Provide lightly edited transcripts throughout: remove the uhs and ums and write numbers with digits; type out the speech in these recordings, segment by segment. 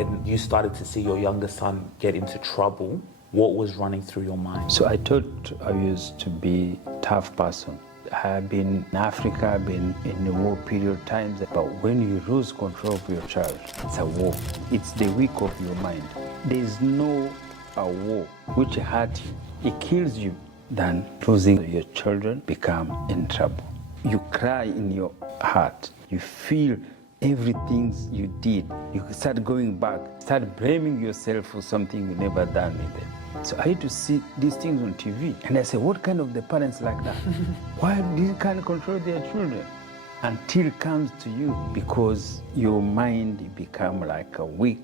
when you started to see your younger son get into trouble, what was running through your mind? So I thought I used to be a tough person. I've been in Africa, I've been in the war period times, but when you lose control of your child, it's a war. It's the weak of your mind. There's no a war which hurts you, it kills you, than losing your children become in trouble. You cry in your heart, you feel everything you did. You start going back, start blaming yourself for something you never done with them. So I used to see these things on TV, and I said, what kind of the parents like that? Why they can't control their children? Until it comes to you, because your mind become like a weak,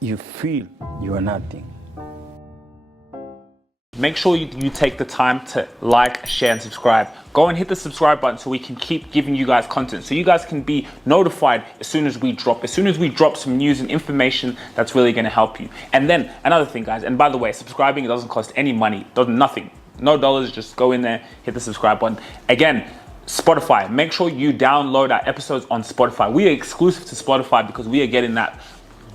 you feel you are nothing. Make sure you take the time to like, share, and subscribe. Go and hit the subscribe button so we can keep giving you guys content, so you guys can be notified as soon as we drop some news and information that's really going to help you. And then another thing, guys, and by the way, subscribing, it doesn't cost any money, nothing, no dollars. Just go in there, hit the subscribe button. Again, Spotify, make sure you download our episodes on Spotify. We are exclusive to Spotify because we are getting that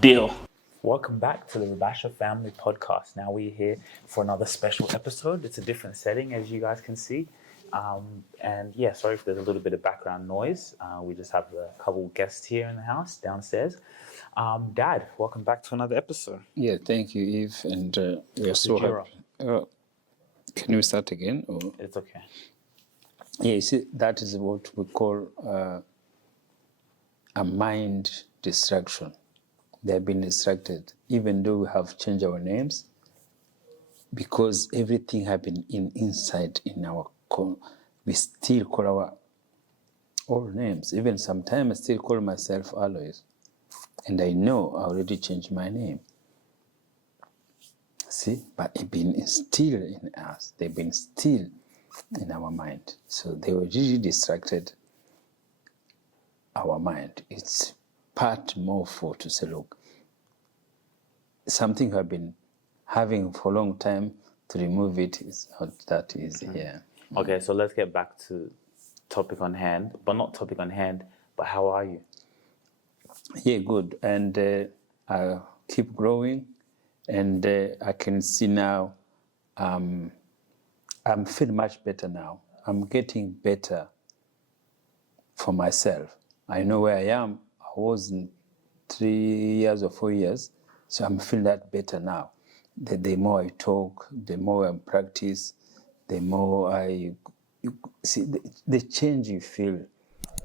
deal. Welcome back to the Rubasha Family Podcast. Now we're here for another special episode. It's a different setting, as you guys can see. And yeah, sorry if there's a little bit of background noise. We just have a couple guests here in the house downstairs. Dad, welcome back to another episode. Yeah, thank you, Eve. And we are so happy. Can we start again? Or? It's okay. Yeah, you see, that is what we call a mind distraction. They have been distracted, even though we have changed our names, because everything happened inside in our we still call our old names. Even sometimes I still call myself Alois, and I know I already changed my name. See, but it's been still in us. They've been still in our mind. So they were really distracted. Our mind, it's part more for to say, look, something I've been having for a long time, to remove it is not that easy. Yeah. Okay, so let's get back to topic on hand, but not topic on hand, but how are you? Yeah, good. And I keep growing, and I can see now I'm feeling much better now. I'm getting better for myself. I know where I am. I was in 3 years or 4 years, so I'm feeling that better now. The more I talk, the more I practice, the more you see the change you feel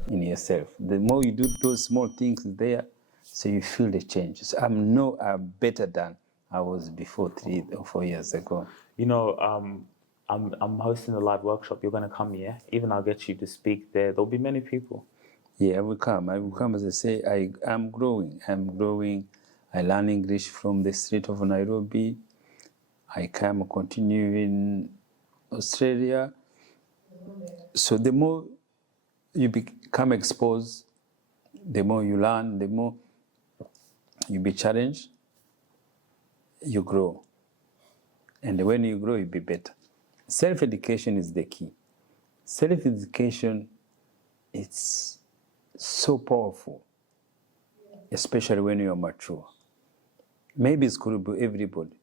in yourself. The more you do those small things there, so you feel the change. So I'm better than I was before 3 or 4 years ago. You know, I'm hosting a live workshop. You're going to come here. Even I'll get you to speak there. There'll be many people. Yeah, I will come. As I say, I'm growing. I learn English from the street of Nairobi. I continue in Australia. So the more you become exposed, the more you learn, the more you be challenged, you grow. And when you grow, you be better. Self-education is the key. Self-education, it's so powerful, especially when you're mature. Maybe it's going to be everybody.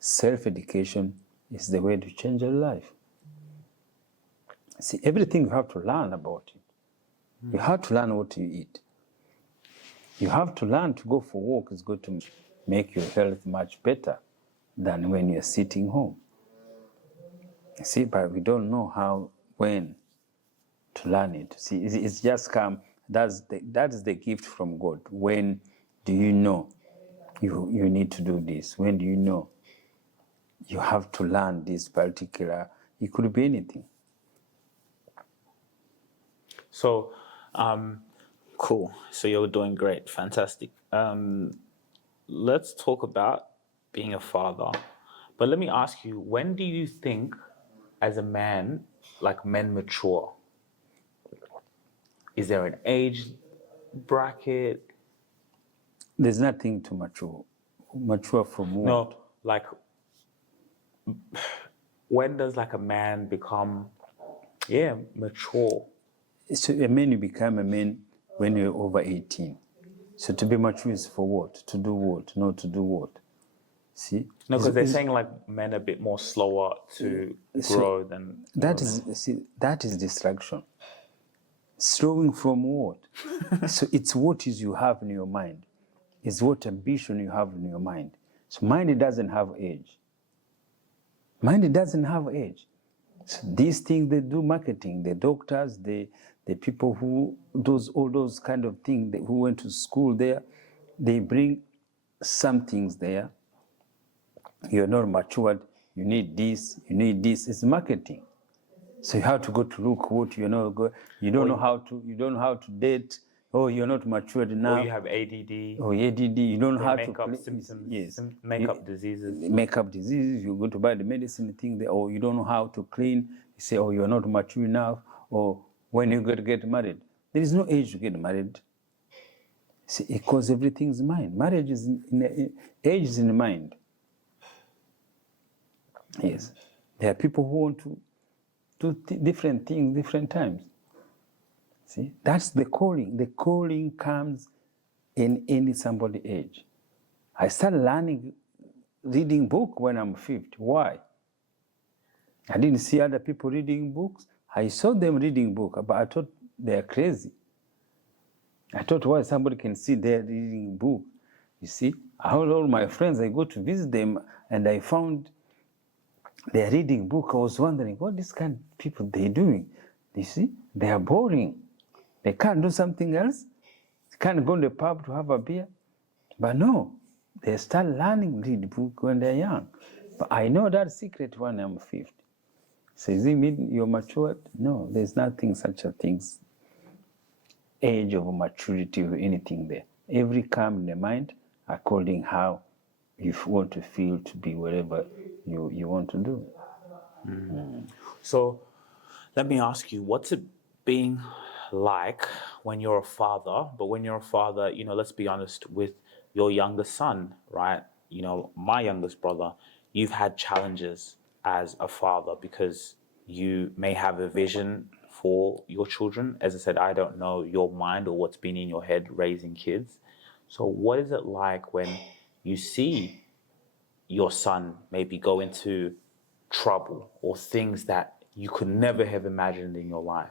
Self-education is the way to change your life. See, everything you have to learn about it. You have to learn what you eat. You have to learn to go for walk. It's going to make your health much better than when you're sitting home. See, but we don't know when to learn it. See, it's just come. That is the gift from God. When do you know you need to do this? When do you know you have to learn this particular? It could be anything. So, cool. So you're doing great. Fantastic. Let's talk about being a father. But let me ask you, when do you think, as a man, like men mature? Is there an age bracket? There's nothing to mature. Mature from what? No, like, when does like a man become, mature? So a man, you become a man when you're over 18. So to be mature is for what? To do what? Not to do what? See? No, because they're saying like men are a bit more slower to grow than that women. that is distraction. Slowing from what? So it's what is you have in your mind. It's what ambition you have in your mind. So mind doesn't have age. Mind doesn't have age. So these things they do marketing, the doctors, the people who does all those kind of things, who went to school there, they bring some things there. You're not matured, you need this, you need this. It's marketing. So you have to go to look what you're not go. You don't know how to date. Oh, you're not matured enough. Or you have ADD. Oh, ADD. You don't know how to make up symptoms. Yes, Make up diseases. Make up diseases. You go to buy the medicine thing there, or you don't know how to clean. You say, oh, you're not mature enough. Or when you get married, there is no age to get married. See, because everything's mind. Marriage is age is in the mind. Yes, there are people who want to do different things, different times. See, that's the calling. The calling comes in any somebody age. I started reading book when I'm 50. Why? I didn't see other people reading books. I saw them reading book, but I thought they're crazy. I thought, why somebody can sit there reading book? You see, all my friends, I go to visit them, and I found they're reading book. I was wondering, what this kind of people they're doing? You see, they are boring. They can't do something else. They can't go to the pub to have a beer. But no, they start learning read book when they're young. But I know that secret when I'm 50. So does it mean you're matured? No, there's nothing such a thing. Age of maturity or anything there. Every come in the mind according how you want to feel to be whatever you want to do. Mm. So let me ask you, what's it being like when you're a father? But when you're a father, let's be honest, with your youngest son, right? My youngest brother, you've had challenges as a father because you may have a vision for your children. As I said, I don't know your mind or what's been in your head raising kids. So what is it like when you see your son maybe go into trouble or things that you could never have imagined in your life?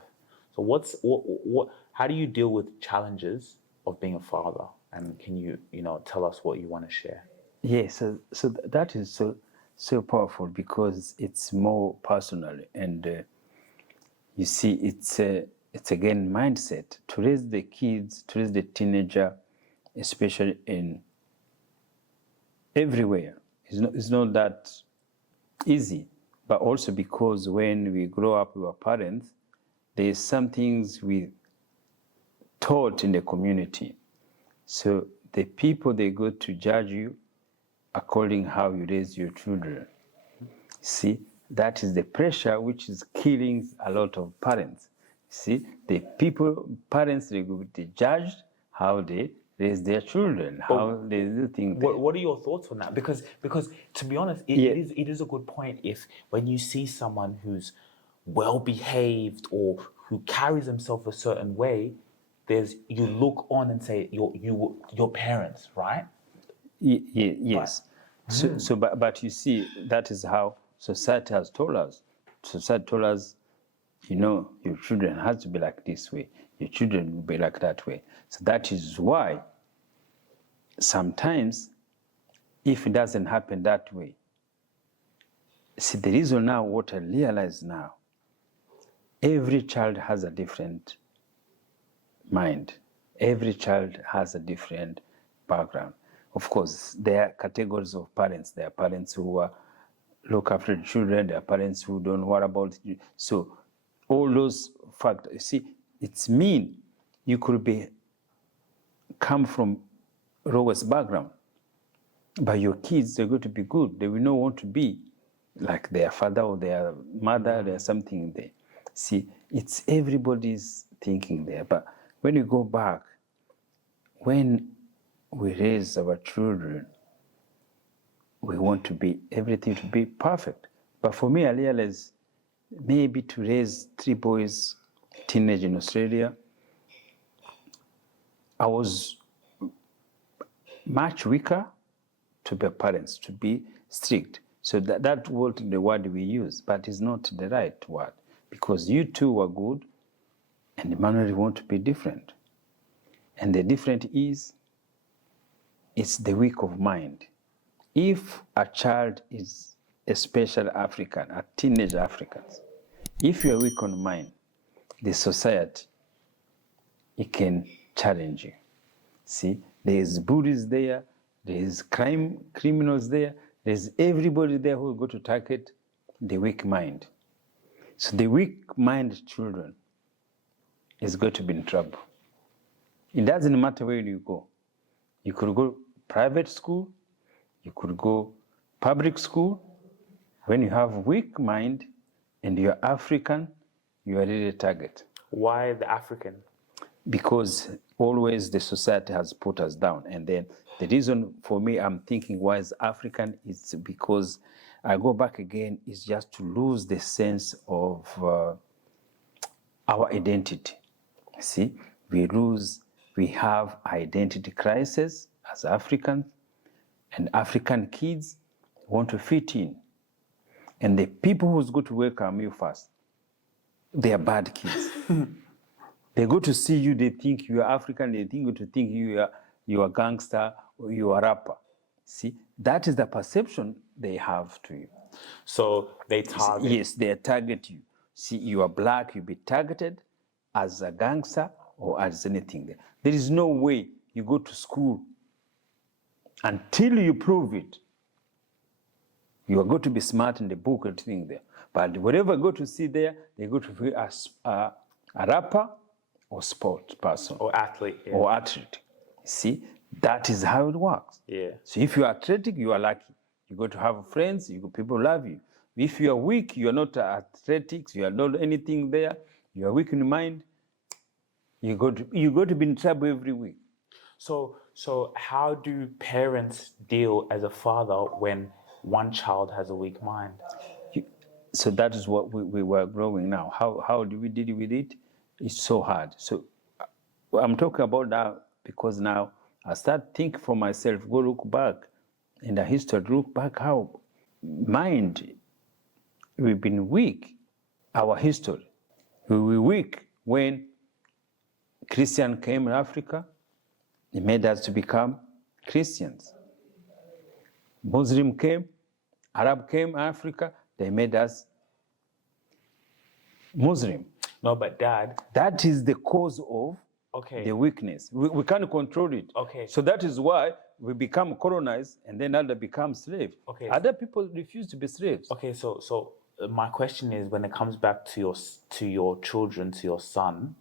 So what how do you deal with challenges of being a father? And can you, tell us what you want to share? Yeah, so that is so powerful because it's more personal, and you see, it's again mindset to raise the kids, to raise the teenager, especially in everywhere. It's not that easy, but also because when we grow up with our parents, there's some things we taught in the community. So the people, they go to judge you according how you raise your children. See, that is the pressure which is killing a lot of parents. See, the parents, they go to judge how they raise their children, how they do things. What are your thoughts on that? Because to be honest, it is a good point. If when you see someone who's well behaved or who carries himself a certain way, you look on and say your parents, right? Yes. But you see, that is how society has told us. Society told us, your children has to be like this way. Your children will be like that way. So that is why sometimes, if it doesn't happen that way, see, the reason now, what I realize now, every child has a different mind. Every child has a different background. Of course, there are categories of parents. There are parents who look after the children. There are parents who don't worry about it. So all those factors, see, it's mean you could come from lowest background, but your kids, they're going to be good. They will not want to be like their father or their mother. There's something there. See, it's everybody's thinking there. But when you go back, when we raise our children, we want everything to be perfect. But for me, I realized maybe to raise 3 boys, teenage in Australia, I was much weaker to be parents, to be strict. So that's what the word we use, but it's not the right word, because you two were good and Emmanuel want to be different. And the different is, it's the weak of mind. If a child is a special African, a teenage Africans, if you are weak on mind, the society, it can challenge you. See, there is bullies there, there is criminals there, there's everybody there who will go to target the weak mind. So the weak mind children is going to be in trouble. It doesn't matter where you go. You could go private school, you could go public school. When you have weak mind and you're African, you are really a target. Why the African? Because always the society has put us down. And then the reason for me, I'm thinking why is African, is because I go back again, is just to lose the sense of our identity. See, we have identity crisis as Africans, and African kids want to fit in. And the people who's going to welcome you first, they are bad kids. They go to see you, they think you are African, they think you are a gangster or you are a rapper. See, that is the perception they have to you. So they target. Yes, they target you. See, you are black, you'll be targeted as a gangster or as anything there. There is no way you go to school until you prove it. You are going to be smart in the book and thing there. But whatever you go to see there, they go to be a rapper or sport person. Or athlete. Yeah. Or athlete. See, that is how it works. Yeah. So if you are athletic, you are lucky. You go to have friends, people love you. If you are weak, you are not athletics, you are not anything there, you are weak in mind, you go to be in trouble every week. So how do parents deal as a father when one child has a weak mind? So that is what we were growing now. How do we deal with it? It's so hard. So I'm talking about that because now I start think for myself, go look back in the history, look back how mind, we've been weak, our history. We were weak when Christian came in Africa, it made us to become Christians. Muslim came, Arab came in Africa, they made us Muslim. No, but Dad. That is the cause of the weakness. We can't control it. Okay. So that is why we become colonized and then others become slaves. Okay. Other people refuse to be slaves. Okay, so my question is, when it comes back to your children, to your son,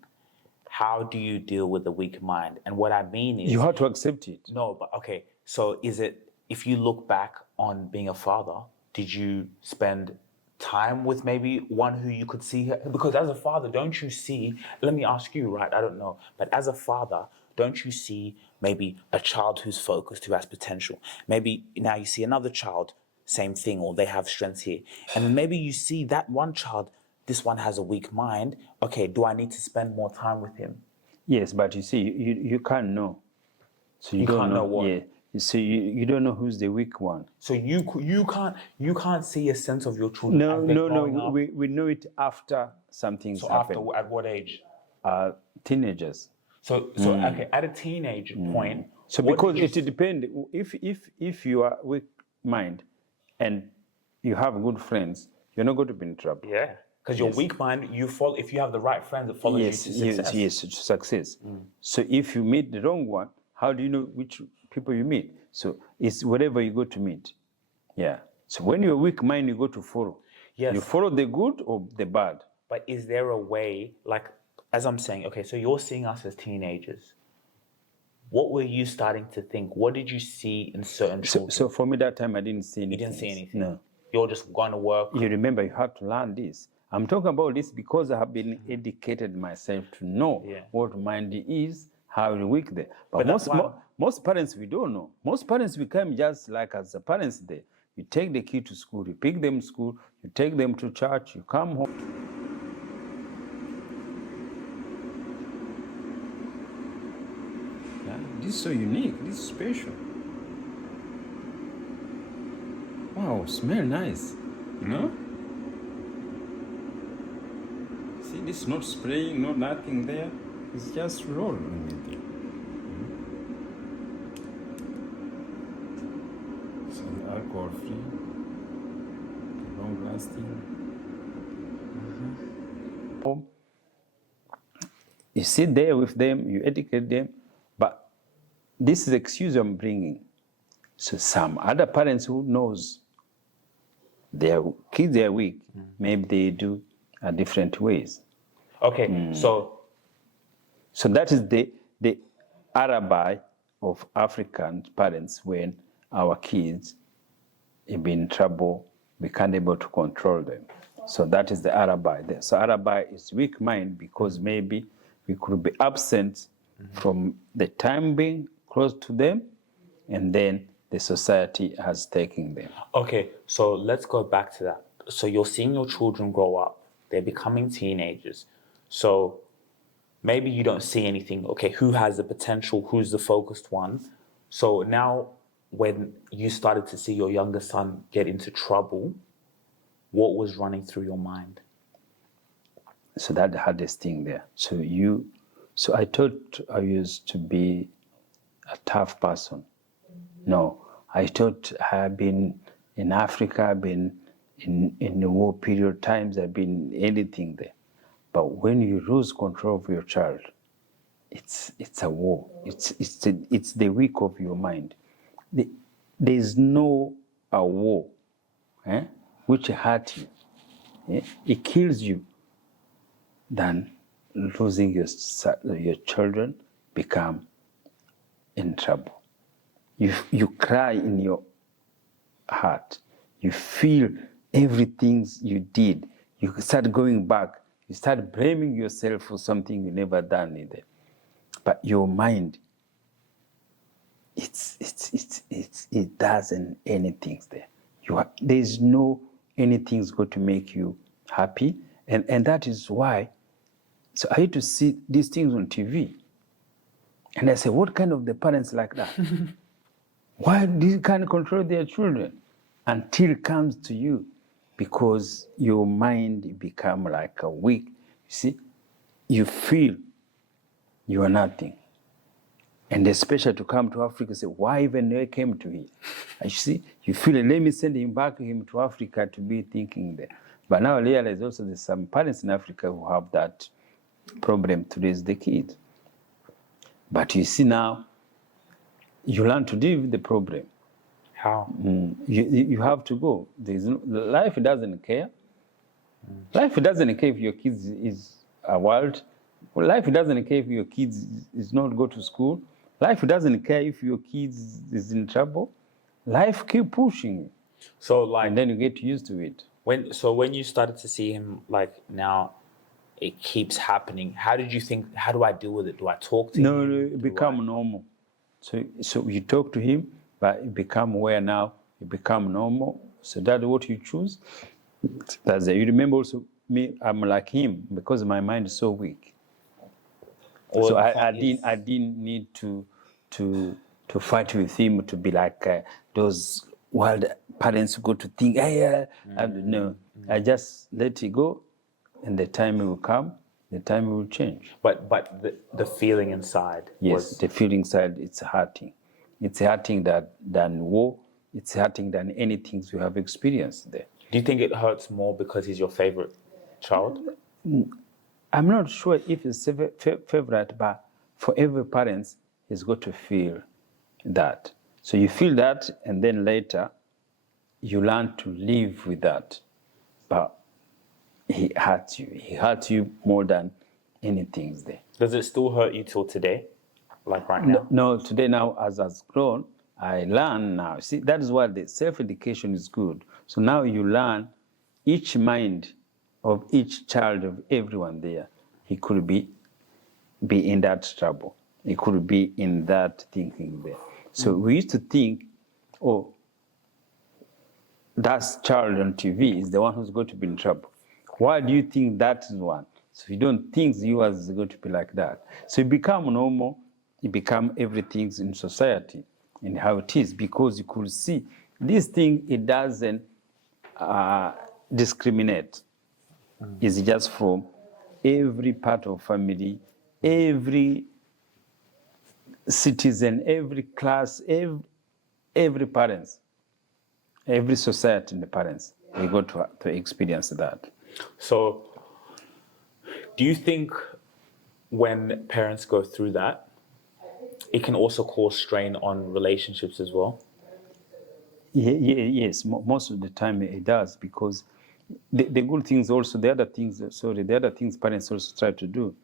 how do you deal with the weak mind? And what I mean is, you have to accept it. No, but okay. So is it, if you look back on being a father, did you spend time with maybe one who you could see her? Because as a father, don't you see, let me ask you, right? I don't know. But as a father, don't you see maybe a child who's focused, who has potential? Maybe now you see another child, same thing, or they have strengths here. And then maybe you see that one child, this one has a weak mind. Okay, do I need to spend more time with him? Yes, but you see, you can't know. So you don't can't know what? Yeah. So you don't know who's the weak one. So you can't see a sense of your children. No. We know it after something's happened. After, at what age? Teenagers. So okay, at a teenage point. So because it depends. If you are weak mind and you have good friends, you're not going to be in trouble. Yeah. Because your weak mind, you follow. If you have the right friends, it follows you to success. Yes, to success. So if you meet the wrong one, how do you know which people you meet? So it's whatever you go to meet. Yeah. So when you're weak mind, you go to follow. Yes. You follow the good or the bad. But is there a way, like, as I'm saying, okay, so you're seeing us as teenagers. What were you starting to think? What did you see in certain children? So for me, that time, I didn't see anything. You didn't see anything? No. You're just going to work? You remember, you have to learn this. I'm talking about this because I have been educated myself to know what mind is, how weak they are. But most parents, we don't know. Most parents become just like as the parents there. You take the kid to school, you pick them to school, you take them to church, you come home. Yeah, this is so unique, this is special. Wow, smell nice. You know? See, this is not spraying, no nothing there. It's just roll on it. So alcohol free, long lasting. You sit there with them, you educate them, but this is the excuse I'm bringing. So some other parents who knows their kids are weak, maybe they do different ways. Okay, so So that is the alibi of African parents when our kids have been in trouble, we can't able to control them. So that is the alibi there. So alibi is weak mind because maybe we could be absent from the time being close to them, and then the society has taken them. okay, so let's go back to that. So you're seeing your children grow up, they're becoming teenagers. So maybe you don't see anything. Okay, who has the potential? Who's the focused one? So now, when you started to see your younger son get into trouble, what was running through your mind? So that the hardest thing there. So I thought I used to be a tough person. No, I thought I had been in Africa, I've been in the war period times, I've been anything there. But when you lose control of your child, it's a war. It's the weak of your mind. There's no a war which hurt you. It kills you than losing your children become in trouble. You cry in your heart. You feel everything you did. You start going back. You start blaming yourself for something you never done either. But your mind, it doesn't anything there. There's no anything's going to make you happy, and that is why. So I used to see these things on TV, and I say, what kind of the parents like that? Why do you can't control their children until it comes to you? Because your mind become like a weak. You see, you feel you are nothing. And especially to come to Africa, say, why even they came to here? You see, you feel, let me send him back to Africa to be thinking there. But now I realize also there's some parents in Africa who have that problem to raise the kids. But you see now, you learn to deal with the problem. How? You have to go. Life doesn't care. Life doesn't care if your kids is a world. Life doesn't care if your kids is not go to school. Life doesn't care if your kids is in trouble. Life keep pushing. So like, And then you get used to it. when you started to see him, like now, it keeps happening. How did you think? How do I deal with it? Do I talk to him? No, it become normal. So you talk to him, but it become aware now. It become normal. So that's what you choose. That's it. You remember also me. I'm like him because my mind is so weak. Or So the I thing is- didn't need to fight with him to be like those wild parents who go to think. Hey, no, I just let it go, and the time will come. The time will change. But the feeling inside Yes, was the feeling side, it's hurting. It's hurting than war. It's hurting than anything you have experienced there. Do you think it hurts more because he's your favorite child? I'm not sure if it's favorite, but for every parent, he's got to feel that. So you feel that, and then later, you learn to live with that. But he hurts you. He hurts you more than anything there. Does it still hurt you till today? Like right now? No, today now, as I've grown, I learn now. See, that is why the self-education is good. So now you learn each mind of each child of everyone there. He could be in that trouble. He could be in that thinking there. So we used to think, oh, that child on TV is the one who's going to be in trouble. Why do you think that is one? So you don't think yours is going to be like that. So it become normal. It become everything in society and how it is, because you could see this thing, it doesn't discriminate. It's just from every part of family, every citizen, every class, every parents, every society and the parents, they go to experience that. So, do you think when parents go through that, it can also cause strain on relationships as well? Yes, most of the time it does, because the good things also, the other things parents also try to do,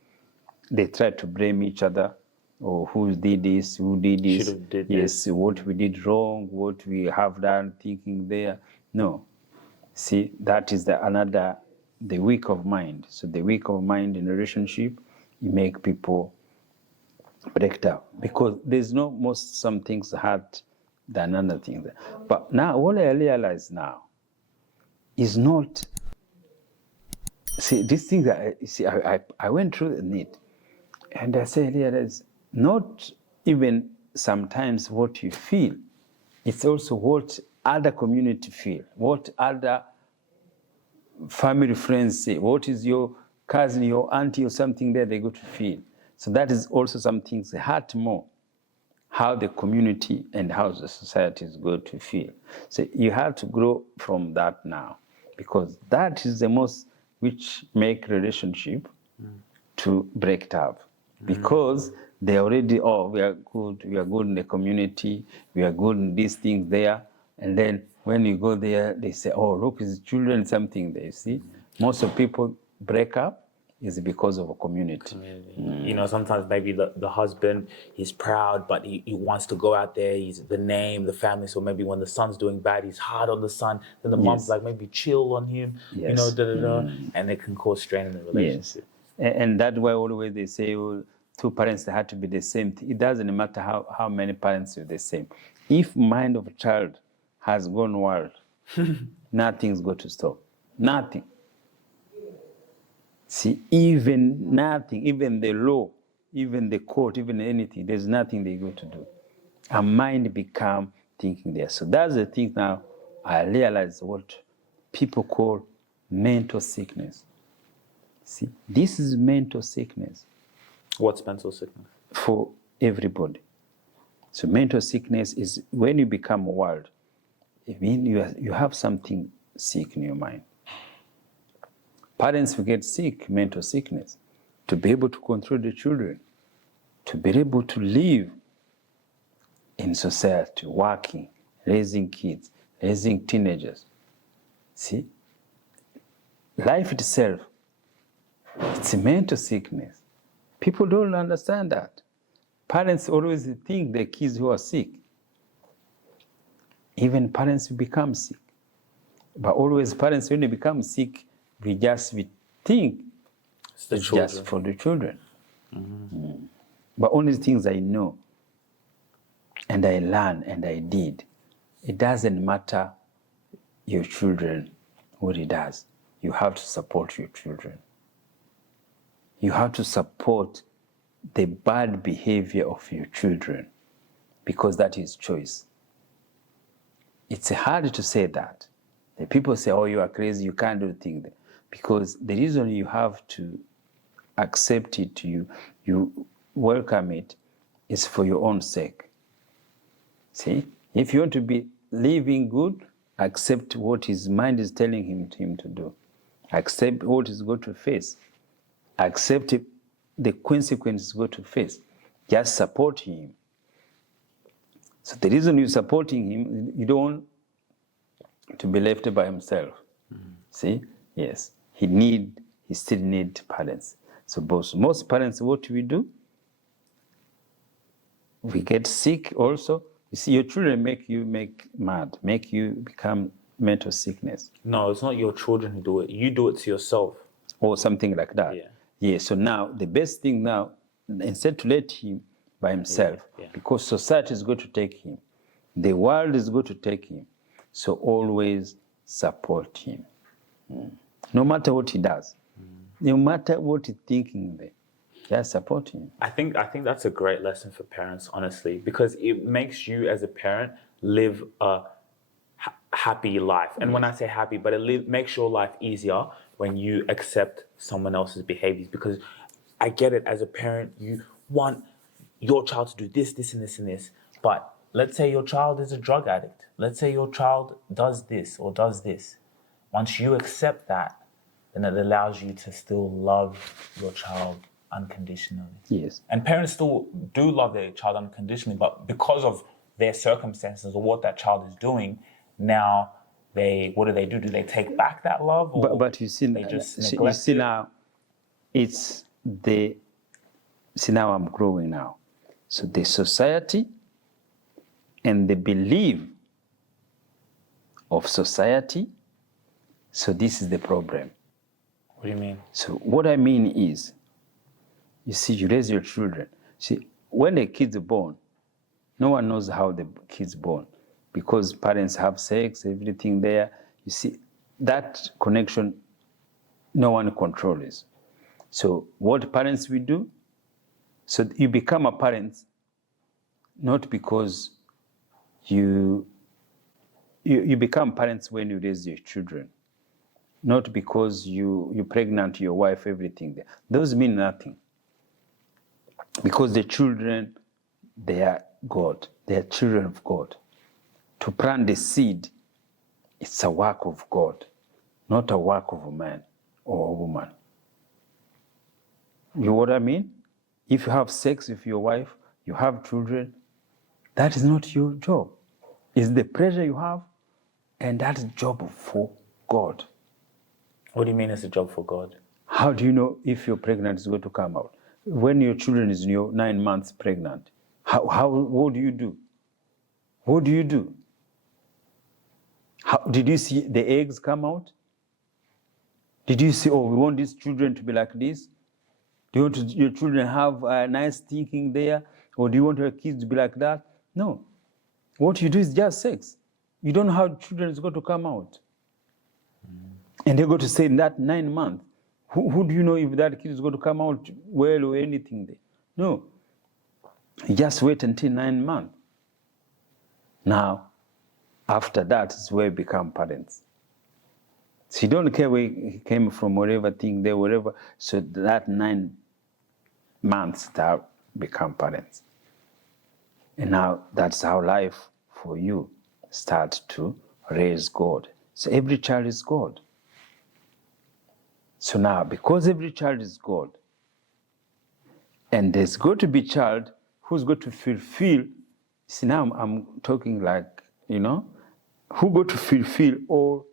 they try to blame each other, or who did this, Should have did yes, this. what we did wrong, what we have done, thinking there. No, see, that is the weak of mind. So the weak of mind in a relationship, you make people break down, because there's no some things hurt than other things. But now what I realize now is not, see, these things I went through it, and I said, yeah, it's not even sometimes what you feel, it's also what other community feel, what other family friends say, what is your cousin, your auntie or something there they go to feel. So that is also some things that hurt more, how the community and how the society is going to feel. So you have to grow from that now, because that is the most which make relationship to break up, because they already, we are good in the community, we are good in these things there, and then when you go there, they say, oh, look, his children, something there. You see, most of people break up is because of a community. You know, sometimes maybe the husband, he's proud, but he wants to go out there. He's the name, the family. So maybe when the son's doing bad, he's hard on the son. Then the mom's like, maybe chill on him, you know, and it can cause strain in the relationship. Yes. And that's why always they say, well, two parents have to be the same. It doesn't matter how many parents are the same. If mind of a child has gone wild, nothing's going to stop. Nothing. See, even nothing, even the law, even the court, even anything, there's nothing they go to do. Our mind become thinking there. So that's the thing now I realize what people call mental sickness. See, this is mental sickness. What's mental sickness? For everybody. So mental sickness is when you become wild. I mean, you have something sick in your mind. Parents will get sick, mental sickness, to be able to control the children, to be able to live in society, working, raising kids, raising teenagers. See, life itself, it's a mental sickness. People don't understand that. Parents always think the kids who are sick. Even parents will become sick. But always parents, when they become sick, we think it's just for the children. But only things I know, and I learned, and I did, it doesn't matter your children, what it does. You have to support your children. You have to support the bad behavior of your children, because that is choice. It's hard to say that. The people say, oh, you are crazy, you can't do things. Because the reason you have to accept it, you welcome it, is for your own sake. See, if you want to be living good, accept what his mind is telling him to do. Accept what he's going to face. Accept the consequences he's going to face. Just support him. So the reason you're supporting him, you don't want to be left by himself. See? Yes. He still need parents. So most parents, what we do, we get sick also. You see, your children make you mad, make you become mental sickness. No, it's not your children who do it. You do it to yourself. Or something like that. Yeah. So now, the best thing now, instead to let him by himself, because society is going to take him. The world is going to take him. So always support him. No matter what he does. No matter what he's thinking, just support him. I think that's a great lesson for parents, honestly, because it makes you as a parent live a happy life. And when I say happy, but it makes your life easier when you accept someone else's behaviors. Because I get it, as a parent, you want your child to do this, this, and this, and this. But let's say your child is a drug addict. Let's say your child does this or does this. Once you accept that, then it allows you to still love your child unconditionally. Yes. And parents still do love their child unconditionally, but because of their circumstances or what that child is doing, now what do? Do they take back that love, or But you see, they just neglect it? now, it's the, see now I'm growing now. So the society and the belief of society, so this is the problem. What do you mean? So what I mean is, you see, you raise your children. See, when a kid's born, no one knows how the kid's born, because parents have sex, everything there. You see, that connection, no one controls. So what parents will do, so you become a parent, not because you become parents when you raise your children, not because you pregnant your wife, everything there. Those mean nothing. Because the children, they are God. They are children of God. To plant the seed, it's a work of God, not a work of a man or a woman. You know what I mean? If you have sex with your wife, you have children, that is not your job. It's the pleasure you have, and that's a job for God. What do you mean it's a job for God? How do you know if you're pregnant is going to come out? When your children is 9 months pregnant, what do you do? What do you do? Did you see the eggs come out? Did you see, oh, we want these children to be like this? Do you want your children have nice thinking there? Or do you want your kids to be like that? No. What you do is just sex. You don't know how children is going to come out. And they're going to say in that 9 months, who do you know if that kid is going to come out well or anything there? No. You just wait until 9 months. Now, after that is where you become parents. So you don't care where he came from, whatever thing there, whatever. So that 9 months that become parents. And now that's how life for you starts to raise God. So every child is God. So now, because every child is God, and there's going to be a child who's going to fulfill, see now I'm talking like, who going to fulfill all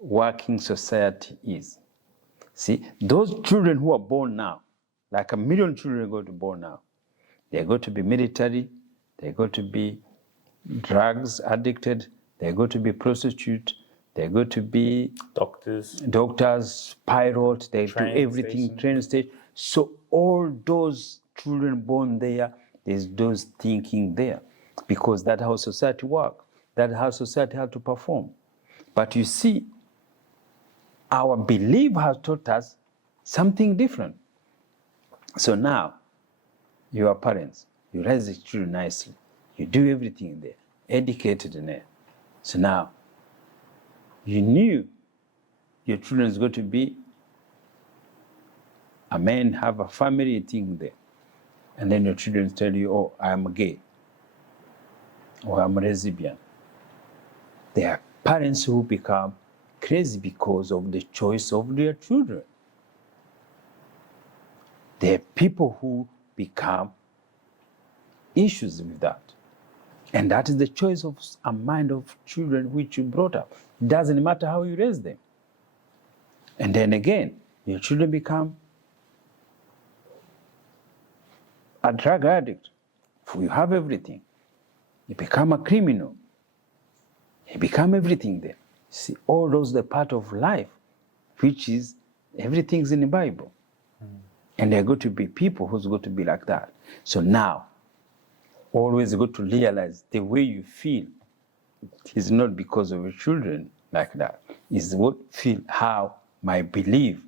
working society is. See, those children who are born now, like 1 million children are going to be born now, they're going to be military, they're going to be drugs addicted, they're going to be prostitute, they're going to be doctors, pilots, they do everything, train station. So all those children born there, there's those thinking there, because that's how society works. That's how society has to perform. But you see, our belief has taught us something different. So now, you are parents, you raise the children nicely, you do everything there, educated in there. So now, you knew your children is going to be a man, have a family thing there. And then your children tell you, oh, I'm gay, or I'm a lesbian. There are parents who become crazy because of the choice of their children. There are people who become issues with that. And that is the choice of a mind of children which you brought up. It doesn't matter how you raise them. And then again, your children become a drug addict. You have everything. You become a criminal. You become everything there. See, all those are part of life, which is everything's in the Bible. And there are going to be people who's going to be like that. So now, always go to realize the way you feel is not because of your children like that. It's what feel how my belief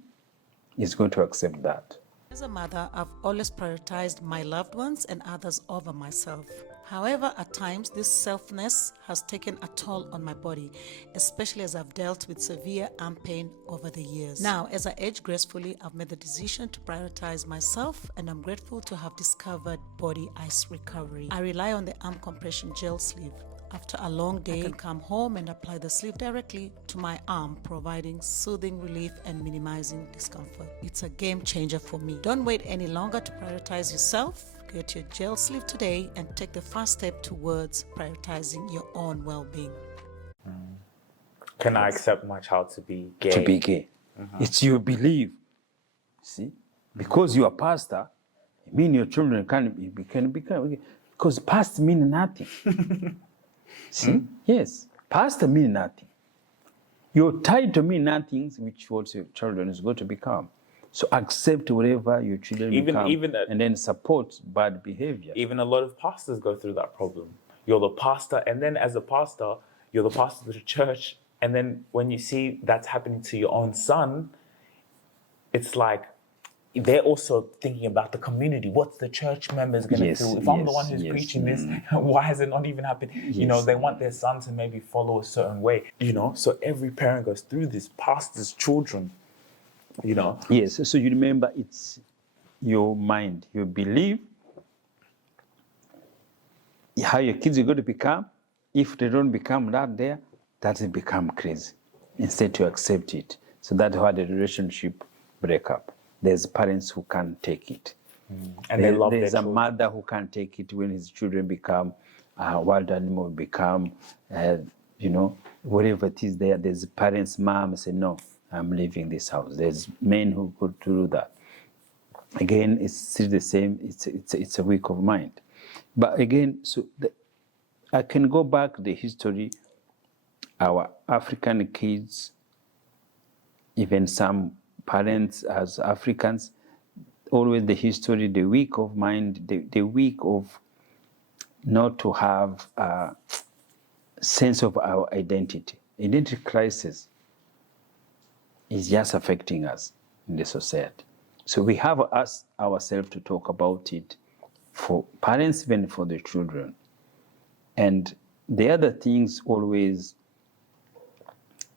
is going to accept that. As a mother, I've always prioritized my loved ones and others over myself. However, at times, this selfness has taken a toll on my body, especially as I've dealt with severe arm pain over the years. Now, as I age gracefully, I've made the decision to prioritize myself, and I'm grateful to have discovered Body Ice Recovery. I rely on the arm compression gel sleeve. After a long day, I can come home and apply the sleeve directly to my arm, providing soothing relief and minimizing discomfort. It's a game changer for me. Don't wait any longer to prioritize yourself. Get your gel sleeve today and take the first step towards prioritizing your own well-being. Can I accept my child to be gay? To be gay. It's your belief. See? Because you are pastor, it means your children can become, because pastor means nothing. See? Yes. Pastor means nothing. Your title means nothing, which what your children is going to become. So accept whatever your children become, and then support bad behavior. Even a lot of pastors go through that problem. You're the pastor, and then as a pastor, you're the pastor of the church, and then when you see that's happening to your own son, it's like they're also thinking about the community. What's the church members going to feel? If I'm the one who's preaching this, why has it not even happened? You know, they want their son to maybe follow a certain way, you know? So every parent goes through this, pastors' children, you know? Yes, so you remember it's your mind, your belief, how your kids are going to become. If they don't become that there, that will become crazy. Instead to accept it. So that's how the relationship break up. There's parents who can't take it. And they love there's their a children. mother who can't take it when his children become wild animal, become, you know, whatever it is there. There's parents, mom say, no, I'm leaving this house. There's men who could do that. Again, it's still the same. It's a weak of mind. But again, so I can go back the history. Our African kids, even some parents as Africans, always the history, the weak of mind, the weak of not to have a sense of our identity. Identity crisis is just affecting us in the society. So we have us ourselves to talk about it for parents, even for the children. And the other things always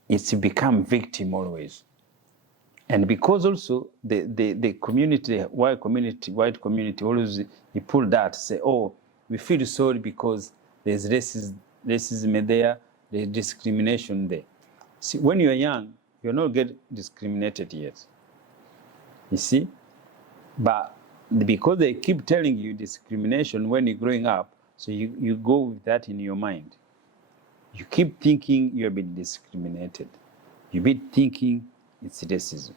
is to become victim always. And because also the community, white community always you pull that, say, oh, we feel sorry because there's racism there, there's discrimination there. See, when you're young, you're not get discriminated yet. You see? But because they keep telling you discrimination when you're growing up, so you go with that in your mind. You keep thinking you're being discriminated. You be thinking it's racism.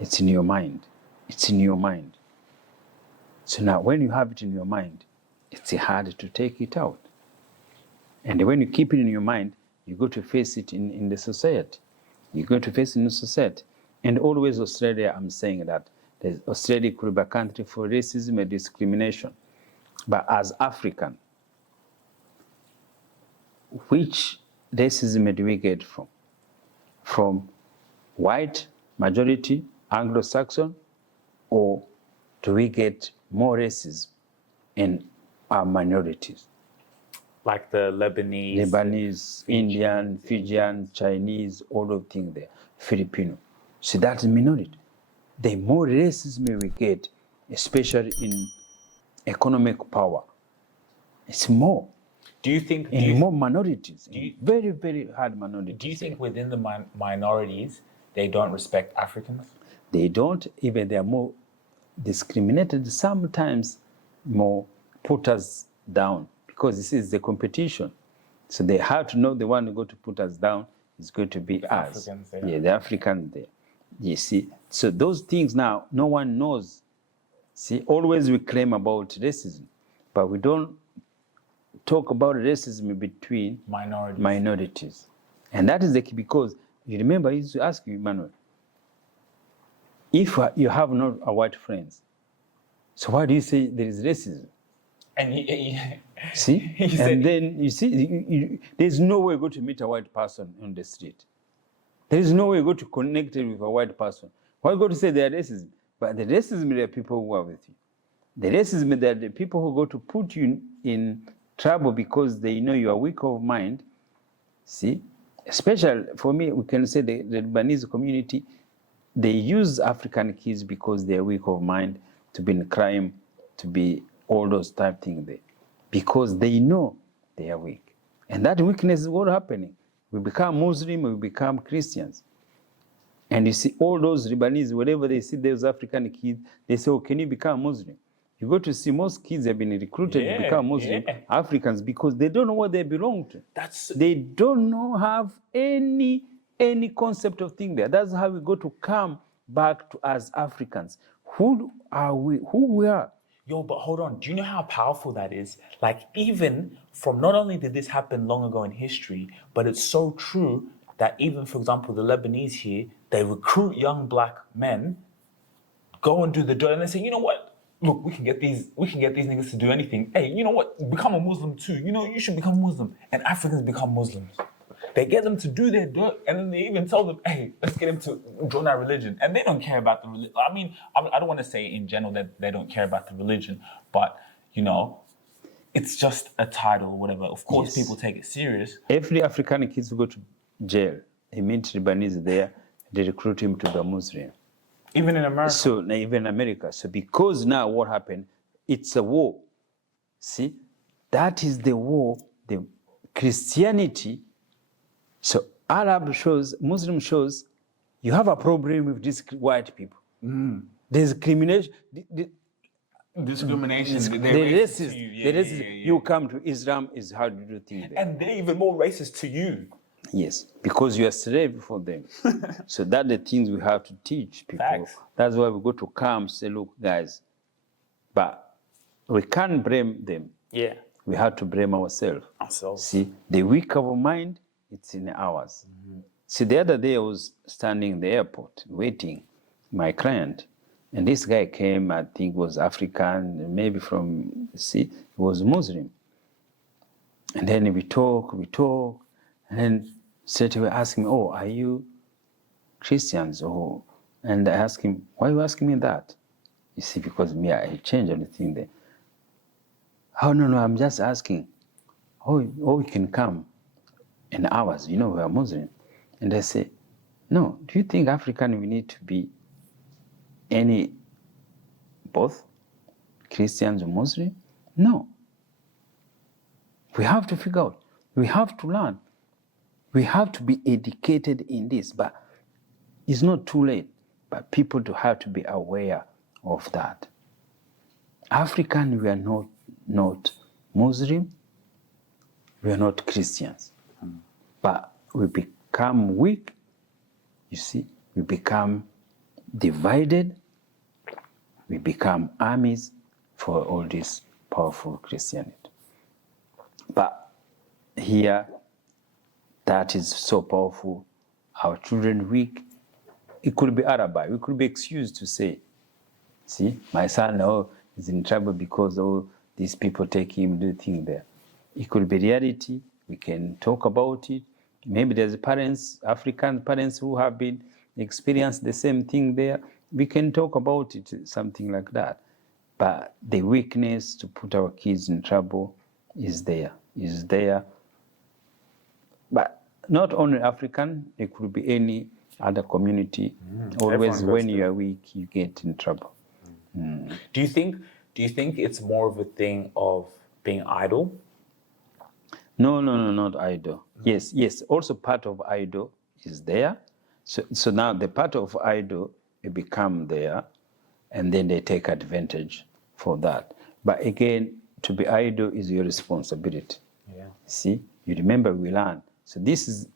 It's in your mind. It's in your mind. So now when you have it in your mind, it's hard to take it out. And when you keep it in your mind, you go to face it in the society. You're going to face it in the society. And always Australia, I'm saying that Australia could be a country for racism and discrimination. But as African, which racism do we get from? From white majority, Anglo-Saxon, or do we get more racism in our minorities? Like the Lebanese, Indian, Fijian, Chinese, all of things there, Filipino. So that's a minority. The more racism we get, especially in economic power, it's more. Do you think more minorities, very, very hard minorities. Do you think within the minorities they don't respect Africans? They don't. Even they are more discriminated. Sometimes more put us down because this is the competition. So they have to know the one who going to put us down is going to be us. Africans there. Yeah, the Africans there. You see, so those things now no one knows. See, always we claim about racism, but we don't talk about racism between minorities. And that is the key, because you remember I used to ask you, Emmanuel, if you have not a white friends, so why do you say there is racism? And see, and then you see, there's no way you go to meet a white person on the street. There is no way you go to connect with a white person. Why go to say they are racism? But the racism, there are people who are with you. The racism that the people who go to put you in trouble because they know you are weak of mind, see, especially for me, we can say the Lebanese community, they use African kids because they're weak of mind to be in crime, to be all those type of things there, because they know they are weak. And that weakness is what happening. We become Muslim, we become Christians. And you see all those Lebanese, whenever they see those African kids, they say, oh, can you become Muslim? You go to see most kids have been recruited to become Muslim, Africans, because they don't know what they belong to. They don't know, have any concept of thing there. That's how we go to come back to as Africans. Who are we? Who we are? Yo, but hold on. Do you know how powerful that is? Like, even from, not only did this happen long ago in history, but it's so true that even, for example, the Lebanese here, they recruit young black men, go and do the dirt, and they say, you know what? Look, we can get these niggas to do anything. Hey, you know what? Become a Muslim too. You know, you should become Muslim. And Africans become Muslims. They get them to do their dirt, and then they even tell them, hey, let's get them to join our religion. And they don't care about the religion. I mean, I don't want to say in general that they don't care about the religion, but, you know, it's just a title or whatever. Of course, people take it serious. Every African kids who go to jail, he meets Lebanese there, they recruit him to be a Muslim. Even in America. So, even in America. So, because now what happened, it's a war. See, that is the war, the Christianity. So, Arab shows, Muslim shows, you have a problem with these white people. There's discrimination. Discrimination. The racist. You come to Islam is how to do things there. And they're even more racist to you. Yes, because you are slave for them. So that's the things we have to teach people. Facts. That's why we go to camp, say, look, guys, but we can't blame them. Yeah. We have to blame ourselves. See, the weak of mind, it's in ours. See, the other day I was standing in the airport waiting, my client, and this guy came, I think was African, maybe from, see, he was Muslim. And then we talk, and then straight away ask me, oh, are you Christians? Oh, and I asked him, why are you asking me that? You see, because me, I changed everything there. Oh, no, I'm just asking. Oh, we can come in hours, you know, we are Muslim. And I say, no, do you think African we need to be both Christians or Muslim? No. We have to figure out, we have to learn. We have to be educated in this, but it's not too late. But people to have to be aware of that. African, we are not Muslim, we are not Christians. But we become weak, you see, we become divided, we become armies for all this powerful Christianity. But here, that is so powerful. Our children weak. It could be alibi. We could be excused to say, see, my son is in trouble because these people take him, do things there. It could be reality. We can talk about it. Maybe there's parents, African parents who have been experienced the same thing there. We can talk about it, something like that. But the weakness to put our kids in trouble is there. But not only African, it could be any other community. Always when you are weak, you get in trouble. Do you think it's more of a thing of being idle? No, not idle. Yes. Also part of idle is there. So now the part of idle, it become there, and then they take advantage for that. But again, to be idle is your responsibility. Yeah. See, you remember we learn. So this is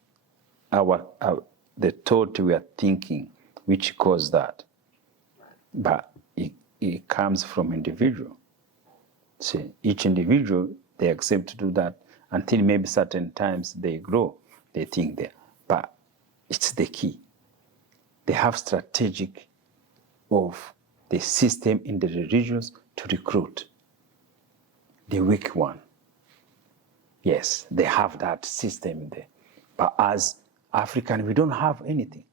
the thought we are thinking, which caused that. But it comes from individual. See, each individual, they accept to do that until maybe certain times they grow, they think there. But it's the key. They have strategic of the system in the religions to recruit the weak one. Yes, they have that system there. But as African, we don't have anything.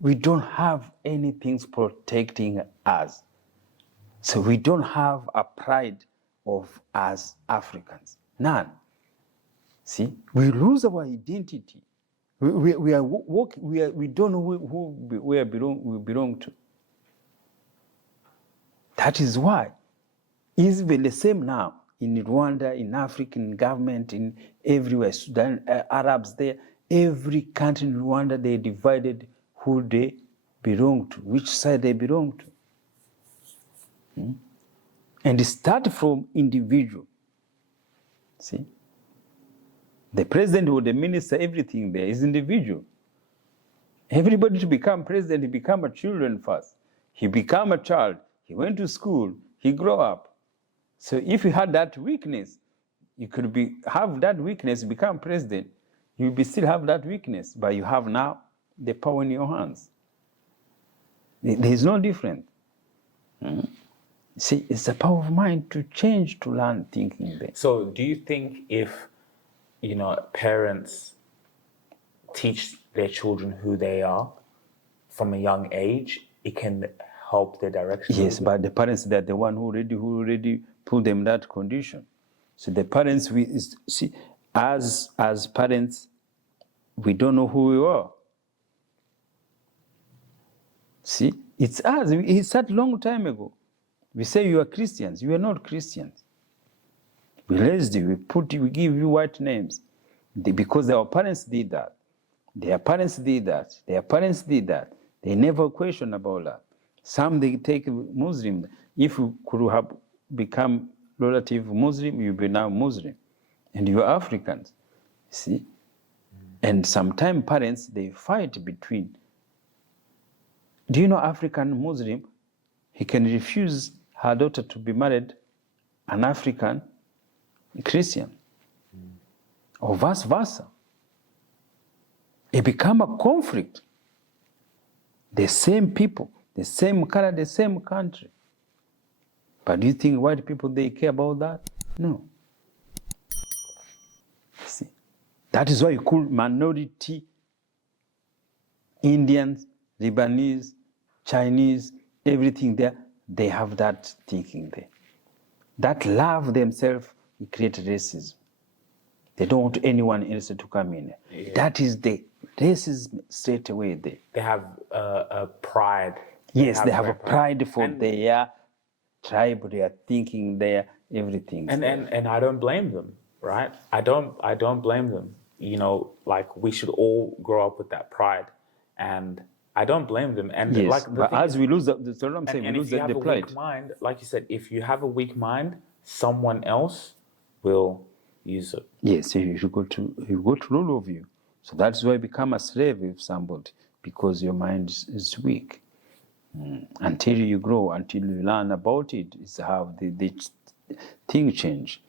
We don't have anything protecting us. So we don't have a pride of as Africans. None. See, we lose our identity. We don't know who we belong to. That is why it's been the same now in Rwanda, in African government, in everywhere. Sudan, Arabs there, every country in Rwanda, they divided who they belong to, which side they belong to. And it starts from individual. See? The president or the minister, everything there is individual. Everybody to become president, he become a children first. He become a child. He went to school. He grew up. So if you had that weakness, you could have that weakness, become president. You will still have that weakness, but you have now the power in your hands. There is no difference. See, it's the power of mind to change, to learn thinking there. So do you think if, parents teach their children who they are from a young age, it can help their direction? Yes, but the parents, they're the one who already put them in that condition. So the parents, as parents, we don't know who we are. See, it's us. It's that long time ago. We say you are Christians. You are not Christians. We raised you. We give you white names because our parents did that. Their parents did that. Their parents did that. They never question about that. Some they take Muslim. If you could have become relative Muslim, you be now Muslim, and you are Africans. See, and sometimes parents they fight between. Do you know African Muslim? He can refuse her daughter to be married an African Christian, or vice versa. It become a conflict. The same people, the same color, the same country. But do you think white people, they care about that? No. See, that is why you call minority Indians, Lebanese, Chinese, everything there, they have that thinking there. That love themselves, it creates racism. They don't want anyone else to come in. Yeah. That is the racism straight away there. They have a pride. Yes, they have a pride for their tribe, their thinking, their everything. And I don't blame them, right? I don't blame them. Like we should all grow up with that pride, and I don't blame them. And yes, but as we lose that's what I'm saying, we lose the pride. If you have a weak mind, like you said, if you have a weak mind, someone else will use it. Yes, you got to rule over you. So that's why you become a slave with somebody, because your mind is weak. Until you grow, until you learn about it, it's how the thing change.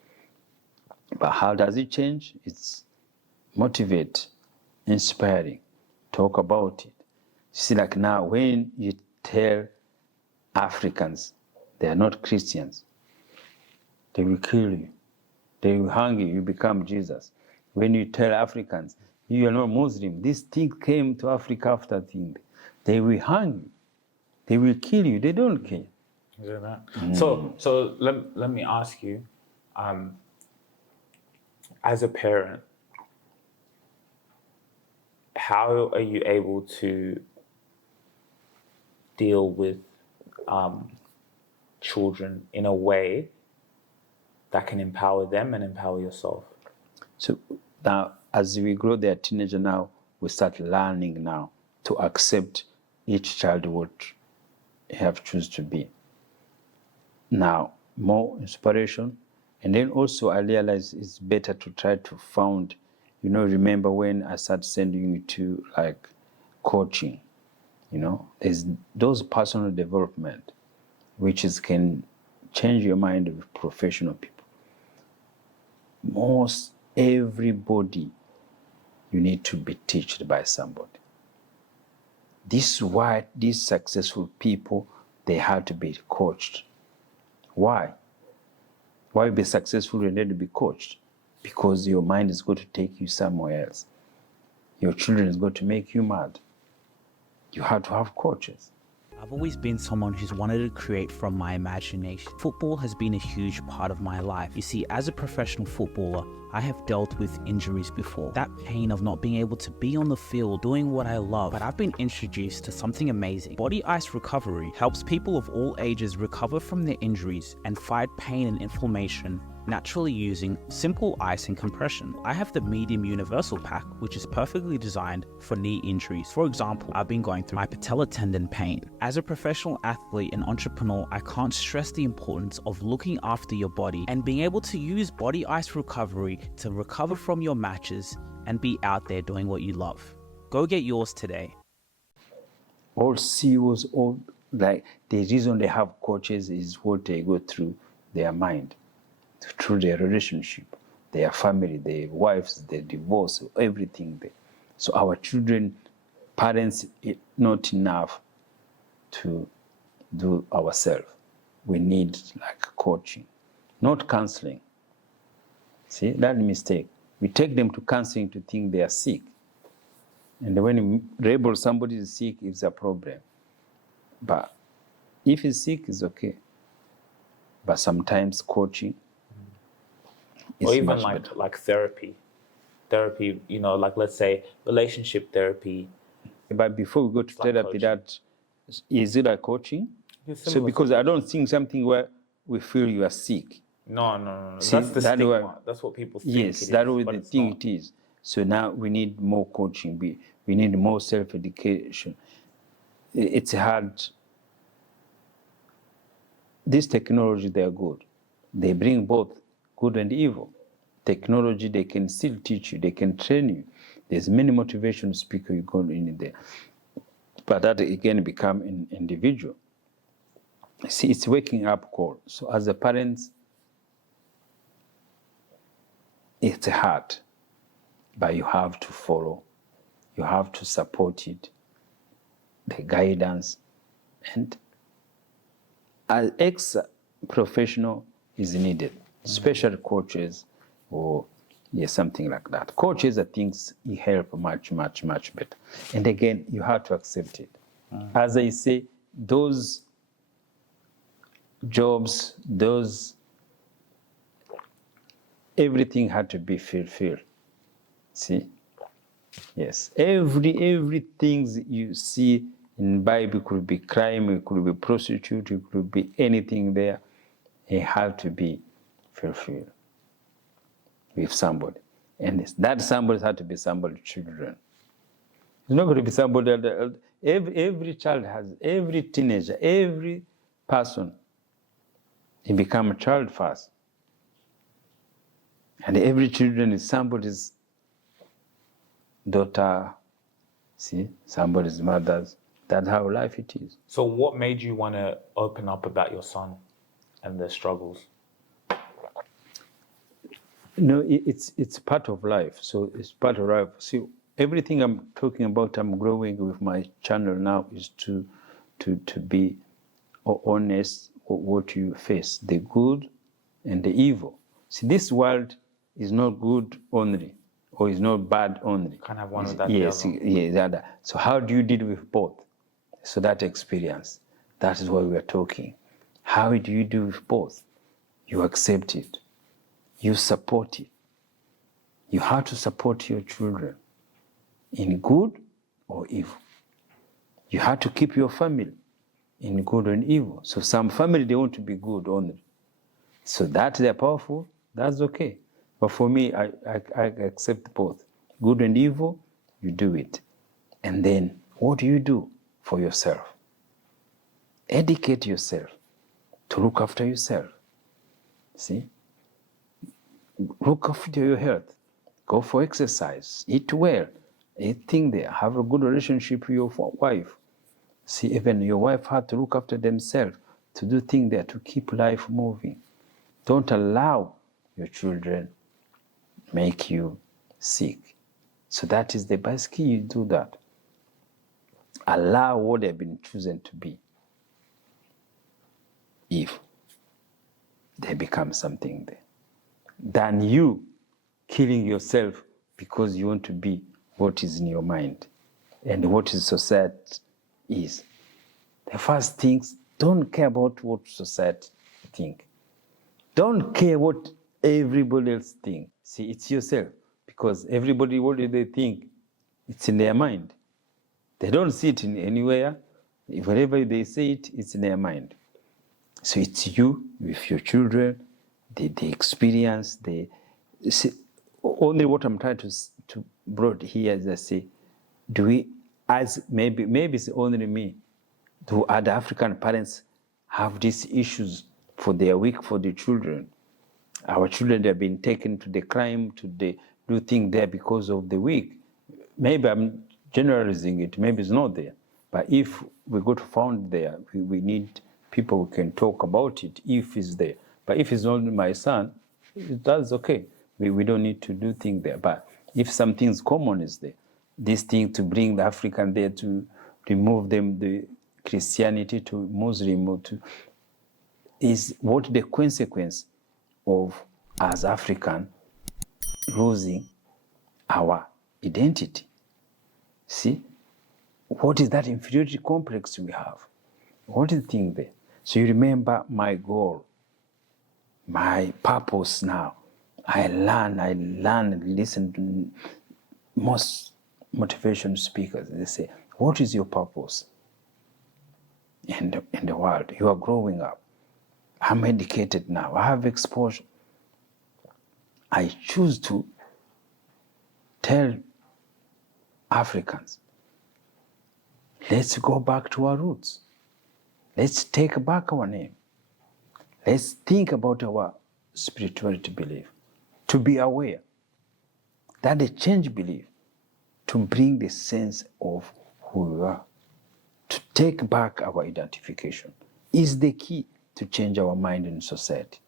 But how does it change? It's motivate, inspiring, talk about it. See, like now, when you tell Africans they are not Christians, they will kill you. They will hang you. You become Jesus. When you tell Africans you are not Muslim, this thing came to Africa after thing, they will hang you. They will kill you. They don't care. So let me ask you, as a parent, how are you able to deal with children in a way that can empower them and empower yourself? So now, as we grow, they're teenager now, we start learning now to accept each child what they have choose to be. Now, more inspiration. And then also I realize it's better to try to found, remember when I started sending you to like coaching, there's those personal development, which can change your mind with professional people. Most everybody, you need to be taught by somebody. This is why these successful people, they have to be coached. Why? Why be successful and need to be coached? Because your mind is going to take you somewhere else. Your children is going to make you mad. You have to have coaches. I've always been someone who's wanted to create from my imagination. Football has been a huge part of my life. You see, as a professional footballer, I have dealt with injuries before. That pain of not being able to be on the field doing what I love. But I've been introduced to something amazing. Body ice recovery helps people of all ages recover from their injuries and fight pain and inflammation naturally using simple ice and compression. I have the medium universal pack, which is perfectly designed for knee injuries. For example, I've been going through my patella tendon pain. As a professional athlete and entrepreneur, I can't stress the importance of looking after your body and being able to use body ice recovery to recover from your matches and be out there doing what you love. Go get yours today. All CEOs, all like the reason they have coaches is what they go through their mind, through their relationship, their family, their wives, their divorce, everything there. So our children, parents, not enough to do ourselves. We need like coaching, not counseling. See, that mistake. We take them to counseling to think they are sick. And when you label somebody is sick, it's a problem. But if he's sick, it's okay. But sometimes coaching is Or even much better. like therapy, like let's say relationship therapy. But before we go to like therapy, coaching. that is it like coaching? It's So similar because to- I don't think something where we feel you are sick. No. See, That's the that stigma. way- That's what people think. Yes, it that's is, what but they it's think not. it is. So now we need more coaching. We need more self-education. It's hard. This technology, they are good. They bring both good and evil. Technology, they can still teach you. They can train you. There's many motivational speakers you go in there. But that again become an individual. See, it's waking up call. So as a parent, it's hard, but you have to follow. You have to support it, the guidance, and an ex-professional is needed, special coaches or something like that. Coaches are things you help much better. And again, you have to accept it. As I say, those jobs, everything had to be fulfilled. See? Yes. Everything you see in Bible could be crime, it could be prostitute, it could be anything there. It had to be fulfilled with somebody. And that somebody had to be somebody's children. It's not going to be somebody else. Every child has, every teenager, every person, he become a child first. And every children is somebody's daughter, see, somebody's mother's. That's how life it is. So what made you want to open up about your son and their struggles? No, it's part of life. So it's part of life. See, everything I'm talking about, I'm growing with my channel now is to be honest with what you face, the good and the evil. See, this world is not good only, or is not bad only. Can't have one without Yes, the other. yes, the other. So how do you deal with both? So that experience, that is what we are talking. How do you deal with both? You accept it. You support it. You have to support your children in good or evil. You have to keep your family in good and evil. So some family, they want to be good only. So that they're powerful, that's okay. But for me, I accept both. Good and evil, you do it. And then what do you do for yourself? Educate yourself to look after yourself. See? Look after your health. Go for exercise. Eat well. Eat there. Have a good relationship with your wife. See, even your wife had to look after themselves, to do things there to keep life moving. Don't allow your children make you sick. So that is the best key. You do that. Allow what they've been chosen to be. If they become something there, than you killing yourself because you want to be what is in your mind and what is society is. The first things, don't care about what society think. Don't care what everybody else think. See, it's yourself, because everybody, what do they think? It's in their mind. They don't see it in anywhere. Wherever they say it, it's in their mind. So it's you with your children, the experience, see, only what I'm trying to brought here is I say, do we, as maybe it's only me, do other African parents have these issues for their week, for the children? Our children have been taken to the crime, to the do things there because of the week. Maybe I'm generalizing it, maybe it's not there. But if we go to found there, we need people who can talk about it if it's there. But if it's only my son, that's okay. We don't need to do things there. But if something's common is there, this thing to bring the African there, to remove them, the Christianity to Muslim, or to, is what the consequence of, as African, losing our identity. See, what is that inferiority complex we have? What is the thing there? So you remember my goal, my purpose now. I learn, listen to most motivation speakers. They say, what is your purpose in the world? You are growing up. I'm educated now. I have exposure. I choose to tell Africans, let's go back to our roots. Let's take back our name. Let's think about our spirituality belief. To be aware that they change belief, to bring the sense of who we are, to take back our identification, is the key to change our mind in society,